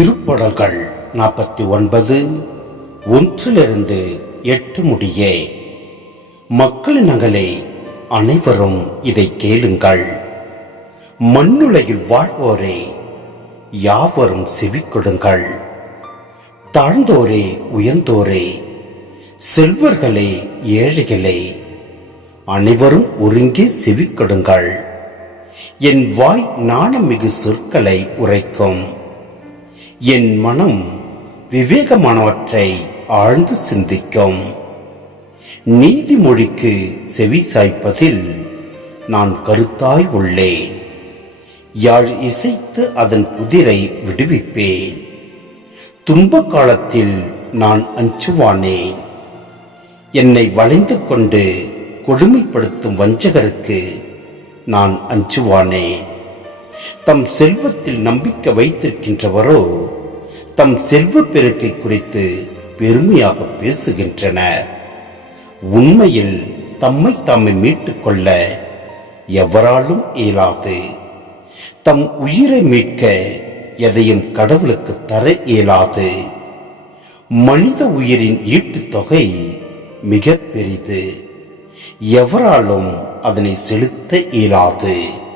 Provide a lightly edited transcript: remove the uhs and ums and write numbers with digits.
திருப்பாடல்கள் 49 1-8 முடிய. மக்களினங்களே, அனைவரும் இதை கேளுங்கள். மண்ணுலகில் வாழ்வோரே, யாவரும் செவிக்கொடுங்கள். தாழ்ந்தோரே, உயர்ந்தோரே, செல்வர்களே, ஏழைகளே, அனைவரும் ஒருங்கே செவிக்கொடுங்கள். என் வாய் நாணமிகு சொற்களை உரைக்கும். என் மனம் விவேகமானவற்றை ஆழ்ந்து சிந்திக்கும். நீதிமொழிக்கு செவி சாய்ப்பதில் நான் கருத்தாய் உள்ளேன். யாழ் இசைத்து அதன் புதிரை விடுவிப்பேன். துன்ப காலத்தில் நான் அஞ்சுவானேன். என்னை வளைந்து கொண்டு கொடுமைப்படுத்தும் வஞ்சகருக்கு நான் அஞ்சுவானேன். தம் செல்வத்தில் நம்பிக்கை வைத்திருக்கின்றவரோ தம் செல்வ பெருக்கை குறித்து பெருமையாக பேசுகின்றனர். உண்மையில் தம்மை தாமே மீட்டுக் கொள்ள எவராலும் இயலாது. தம் உயிரை மீட்க எதையும் கடவுளுக்கு தர இயலாது. மனித உயிரின் ஈட்டுத் தொகை மிக பெரிது. எவராலும் அதனை செலுத்த இயலாது.